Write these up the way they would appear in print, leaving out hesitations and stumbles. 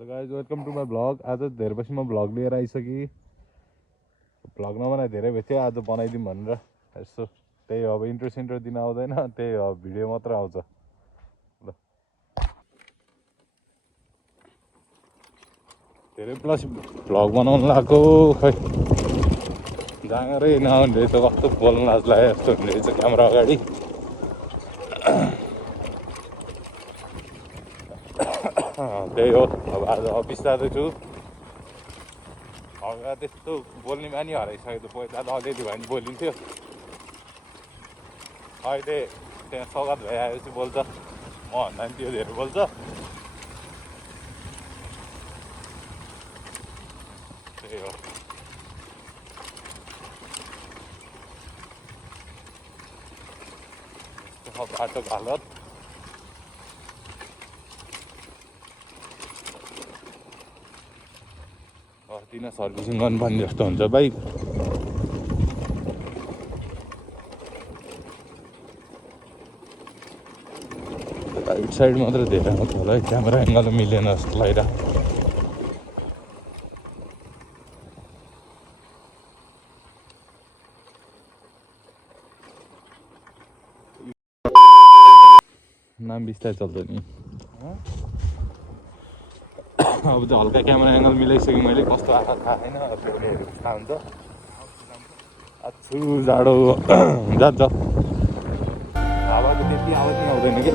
Hello guys welcome to my vlog. आज धेरै पछि म भ्लग लिएर आइसकेँ। भ्लग नबनाए धेरै भयो थियो, आज बनाइदिउँ भनेर यसो त्यही हो। अब इन्ट्रो दिन आउँदैन, त्यही हो भिडियो मात्र आउँछ। ल धेरै प्लस भ्लग बनाउनु लगाएको खै जाँगरै नआउने रहेछ। कस्तो बोल्न लाज लाग्यो जस्तो हुने रहेछ क्यामेरा अगाडि। त्यही हो, अब आज अफिस जाँदैछु। अब त्यस्तो बोल्ने बानी हराइसक्यो। त पहिला त अलिअलि भए पनि बोलिन्थ्यो, अहिले त्यहाँ सौगात भाइ आएपछि बोल्छ, म भन्दा पनि त्यो धेरै बोल्छ। त्यही हो। बाटोको हालत दिन सर्भिसिङ गर्नुपर्ने जस्तो हुन्छ बाइक। राइट साइड मात्रै धेरै आउँछ होला है, क्यामेरा एङ्गल मिलेन जस्तो लागिरहेको। नाम बिस्तारै चल्छ नि। अब त हल्का क्यामेरा एङ्गल मिलाइसकेँ मैले, कस्तो आएको थाहा छैन। थाहा हुन्छ। आछु जाडो जान्छ, हावाको त्यति आवाज पनि आउँदैन कि।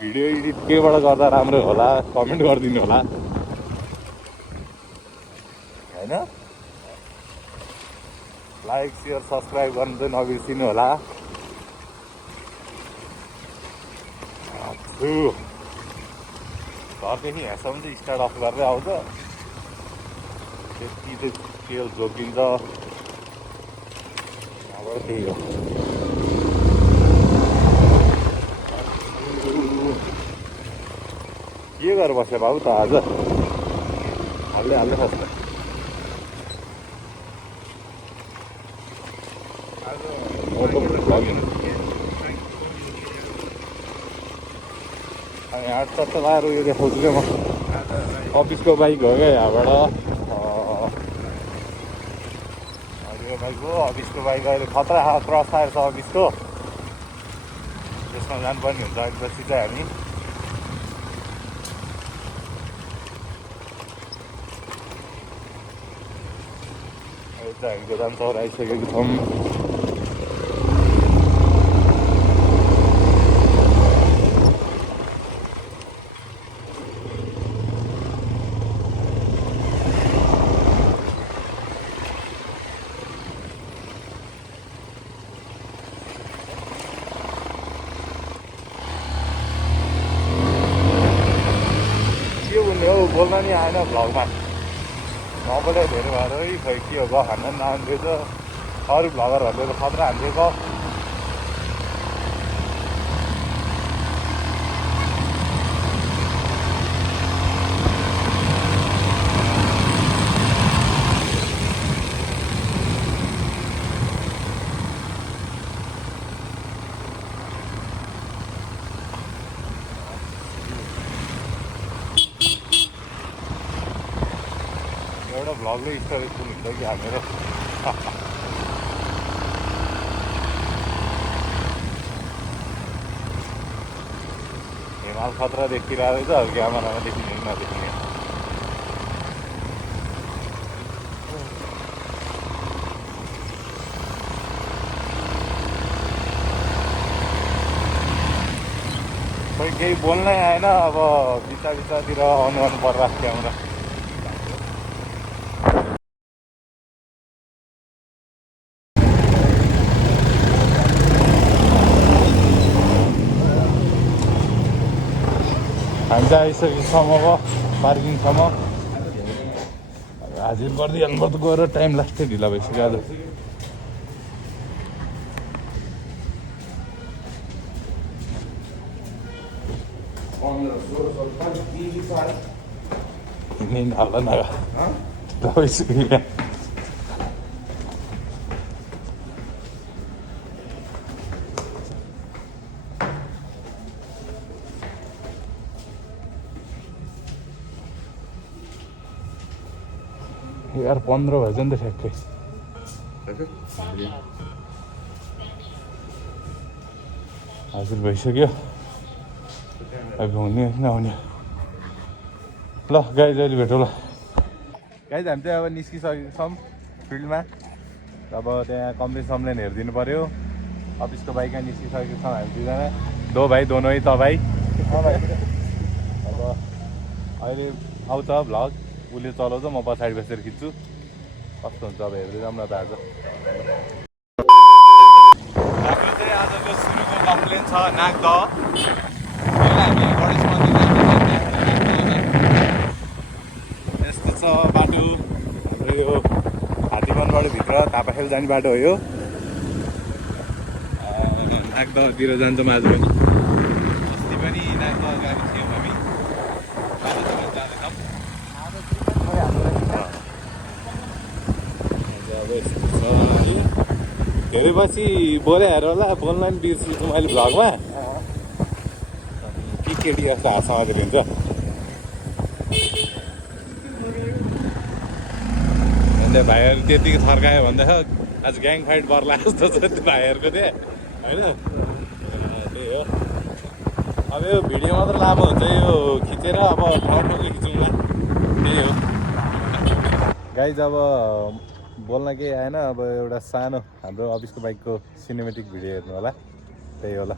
भिडियो एडिट केबाट गर्दा राम्रो होला कमेन्ट गरिदिनु होला होइन। लाइक सेयर सब्सक्राइब गर्नु चाहिँ नबिर्सिनु होला। घरदेखि यहाँसम्म चाहिँ स्टार्ट अफ गरेर आउँछ, त्यति चाहिँ तेल जोगिन्छ। यहाँबाट त्यही हो। के गरेर बस्यो बाबु त आज? हाल्दै खस्छ। अनि 8 लगाएर उयो देखाउँछु क्या म। अफिसको बाइक हो क्या यहाँबाट। हजुरको बाइक हो, अफिसको बाइक। अहिले खतरा क्रस आएर छ अफिसको, त्यसमा जानुपर्ने हुन्छ अलिकति चाहिँ हामी। अहिले चाहिँ हामी गोदाम चौर आइसकेको छौँ। बोल्न नि आएन भ्लगमा, नबोले धेरै भएर खै के हो, खान नआउँदैछ। अरू भ्लगरहरूले त खतरा हान्थ्यो। एउटा भ्लगले स्टोरेज फुल हुन्छ कि हामीहरू। हिमाल खतरा देखिरहेको छ, क्यामेरामा देखिने नदेखिने। खोइ केही बोल्नै आएन अब बिचातिर अन गर्नु पर्ला क्यामेरा हामी चाहिँ आइसकेसम्म अब पार्किङसम्म हाजिर गरिदिइहाल्नु पर्छ गएर टाइम लास्टै ढिला भइसक्यो आज हाल्दा नगा ढिला भइसक्यो यार 15 भएछ नि त ठ्याक्कै हजुर भइसक्यो अब हुने नहुने ल गाइज अहिले भेटौँ ल गाइज हामी चाहिँ अब निस्किसकेको छौँ फिल्डमा अब त्यहाँ कम्प्लेन हेरिदिनु पऱ्यो अफिसको बाइकमा निस्किसकेको छौँ हामी दुईजना दो भाइ दोनो है त भाइ अब अहिले आउँछ भ्लग उसले चलाउँछ म पछाडि बसेर खिच्छु कस्तो हुन्छ अब हेर्दै जाऊँ न त आज हाम्रो चाहिँ आजको सुरुको कम्प्लेन छ नागदह यस्तो छ बाटो हाम्रो यो हात्तीवनबाट भित्र तापाखेल जाने बाटो हो यो नागदहतिर जान्छौँ आज पनि अस्ति पनि नागदह गएको थियौँ हामी आज पनि जाँदैछौँ धेरै पछि बोलाइहरू होला बोल्न पनि बिर्सिन्छु मैले भ्लगमा के केटी जस्तो हात समातेर हुन्छ अन्त भाइहरू त्यतिको थर्कायो भन्दैछ आज ग्याङ फाइट पर्ला जस्तो छ त्यो भाइहरूको त्यहाँ होइन त्यही हो अब यो भिडियो मात्र लामो हुन्छ यो खिचेर अब ठाउँ खिचौँला त्यही हो गाइज अब बोल्न केही आएन अब एउटा सानो हाम्रो अफिसको बाइकको सिनेमेटिक भिडियो हेर्नु होला त्यही होला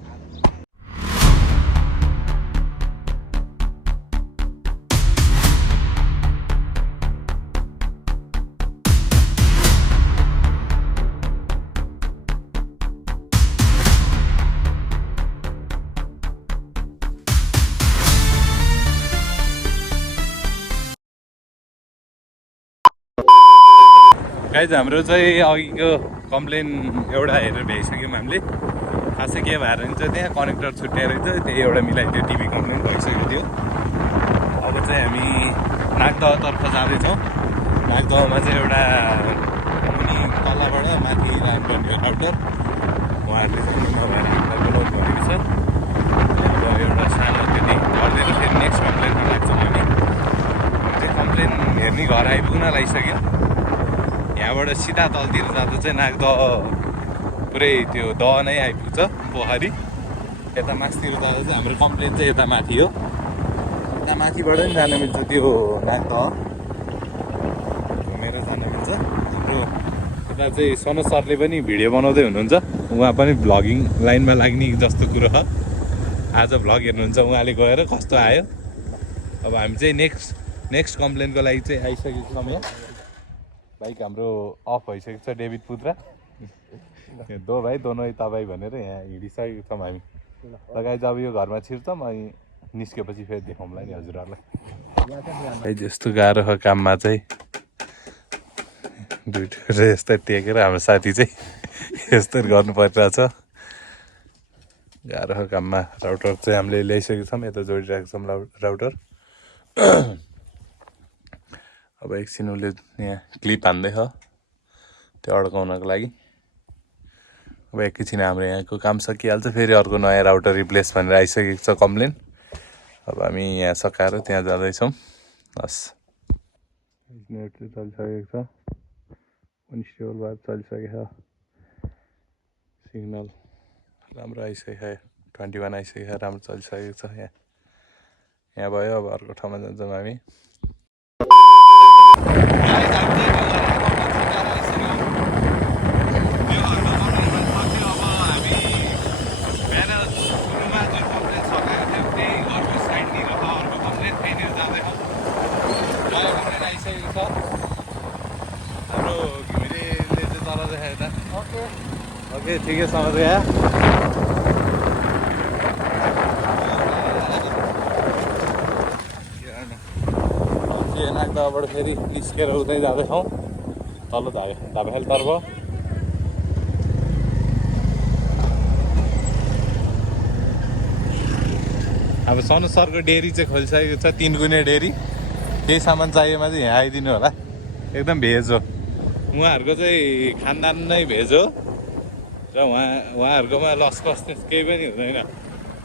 गाइज हाम्रो चाहिँ अघिको कम्प्लेन एउटा हेरेर भ्याइसक्यौँ हामीले खासै के भएर हुन्छ त्यहाँ कनेक्टर छुट्याएर चाहिँ त्यही एउटा मिलाइदियो टिभी कम्प्लेन भइसकेको थियो अब चाहिँ हामी नागदहतर्फ जाँदैछौँ नागदहमा चाहिँ एउटा मुनि तलबाट माथि लानुपर्ने राउटर उहाँहरूले चाहिँ नभएर हामीलाई बोलाउनु भनेको छ अब एउटा सानो त्यति गरिदिएर फेरि नेक्स्ट कम्प्लेनमा लाग्छौँ हामी चाहिँ कम्प्लेन हेर्ने घर आइपुग्न लागिसक्यो यहाँबाट सिधा तलतिर जाँदा चाहिँ नागदह पुरै त्यो दह नै आइपुग्छ पोखरी यता माथितिर जाँदा चाहिँ हाम्रो कम्प्लेन चाहिँ यता माथि हो यता माथिबाट पनि जान मिल्छ त्यो नागदह घुमेर जान मिल्छ हाम्रो यता चाहिँ सनोज सरले पनि भिडियो बनाउँदै हुनुहुन्छ उहाँ पनि भ्लगिङ लाइनमा लाग्ने जस्तो कुरो हो आज भ्लग हेर्नुहुन्छ उहाँले गएर कस्तो आयो अब हामी चाहिँ नेक्स्ट कम्प्लेनको लागि चाहिँ आइसकेको छौँ यहाँ बाइक हाम्रो अफ भइसकेको छ डेभिड पुत्रा दो भाइ दोनो तपाईँ भनेर यहाँ हिँडिसकेको छौँ हामी लगाइ अब यो घरमा छिर्छौँ अनि निस्केपछि फेरि देखाउँला नि हजुरहरूलाई जस्तो गाह्रो छ काममा चाहिँ दुइटो यस्तै टेकेर हाम्रो साथी चाहिँ यस्तो गर्नु परिरहेछ गाह्रो छ काममा राउटर चाहिँ हामीले ल्याइसकेको छौँ यता जोडिरहेको छौँ राउटर अब एकछिन उसले यहाँ क्लिप हान्दैछ त्यो अड्काउनको लागि अब एकैछिन हाम्रो यहाँको काम सकिहाल्छ फेरि अर्को नयाँ राउटर रिप्लेस भनेर आइसकेको छ कम्प्लेन अब हामी यहाँ सकाएर त्यहाँ जाँदैछौँ हस् नेट चाहिँ चलिसकेको छ स्टेबल भएर चलिसकेको छ सिग्नल राम्रो आइसकेको 21 आइसकेको राम्रो चलिसकेको छ यहाँ भयो अब अर्को ठाउँमा जान्छौँ हामी ठीक है समझ गया। नाग्दाबाट फेरि निस्केर उतै जाँदैछौँ तल धापेखेलतर्फ। अब सनु सरको डेरी चाहिँ खोलिसकेको छ, 3 गुने डेरी। केही सामान चाहिएमा चाहिँ यहाँ आइदिनु होला। एकदम भेज हो, उहाँहरूको चाहिँ खानदान नै भेज हो र उहाँहरूकोमा लसकस केही पनि हुँदैन,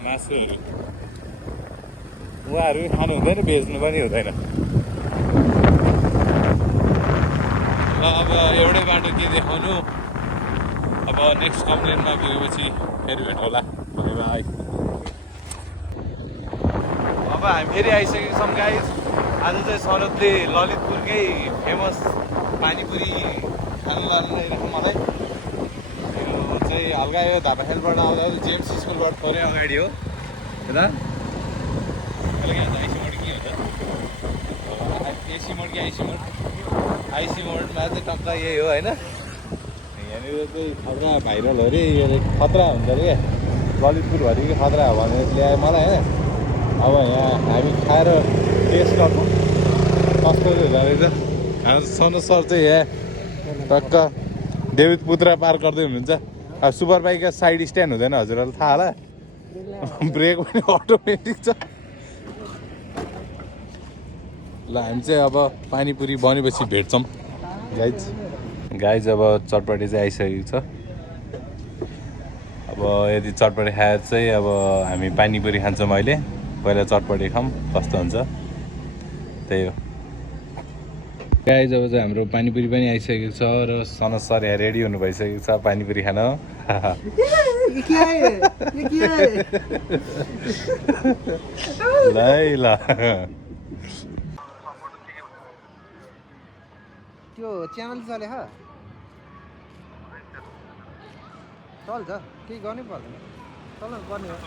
मासुहरू उहाँहरू खानु हुँदैन, बेच्नु पनि हुँदैन। ल अब एउटै बाटो के देखाउनु, अब नेक्स्ट कम्प्लेनमा पुगेपछि फेरि भेट होला। By by. अब हामी फेरि आइसकेको छौँ गाइस। आज चाहिँ सरोजले ललितपुरकै फेमस पानीपुरी खानु लानु ल्याइरहेको मलाई। यो चाहिँ हल्का यो धापाखेलबाट आउँदा जेम्स स्कुलबाट थोरै अगाडि हो होइन। आइसी मोडमा चाहिँ टक्क यही हो होइन। यहाँनिर चाहिँ खतरा भाइरल हो अरे, यो खतरा हुन्छ अरे क्या, ललितपुरभरिको खतरा हो भनेर ल्यायो मलाई होइन। अब यहाँ हामी खाएर टेस्ट गर्छौँ कस्तो चाहिँ हुँदो रहेछ। हाम्रो सनु सर चाहिँ यहाँ टक्क डेभिड पुत्रा पार गर्दै हुनुहुन्छ। अब सुपर बाइकको साइड स्ट्यान्ड हुँदैन हजुरहरूलाई थाहा होला, ब्रेक पनि अटोमेटिक छ। ल हामी चाहिँ अब पानीपुरी बनेपछि भेट्छौँ गाइज। अब चटपटी चाहिँ आइसकेको छ। अब यदि चटपटी खाएर चाहिँ अब हामी पानीपुरी खान्छौँ। अहिले पहिला चटपटी खाऊँ कस्तो हुन्छ, त्यही हो गाइज। अब चाहिँ हाम्रो पानीपुरी पनि आइसकेको छ र सनज सर यहाँ रेडी हुनु भइसकेको छ पानीपुरी खान। ल त्यो च्यानल चले ह चल्छ, केही गर्नै पर्दैन, चल्न पर्ने हो।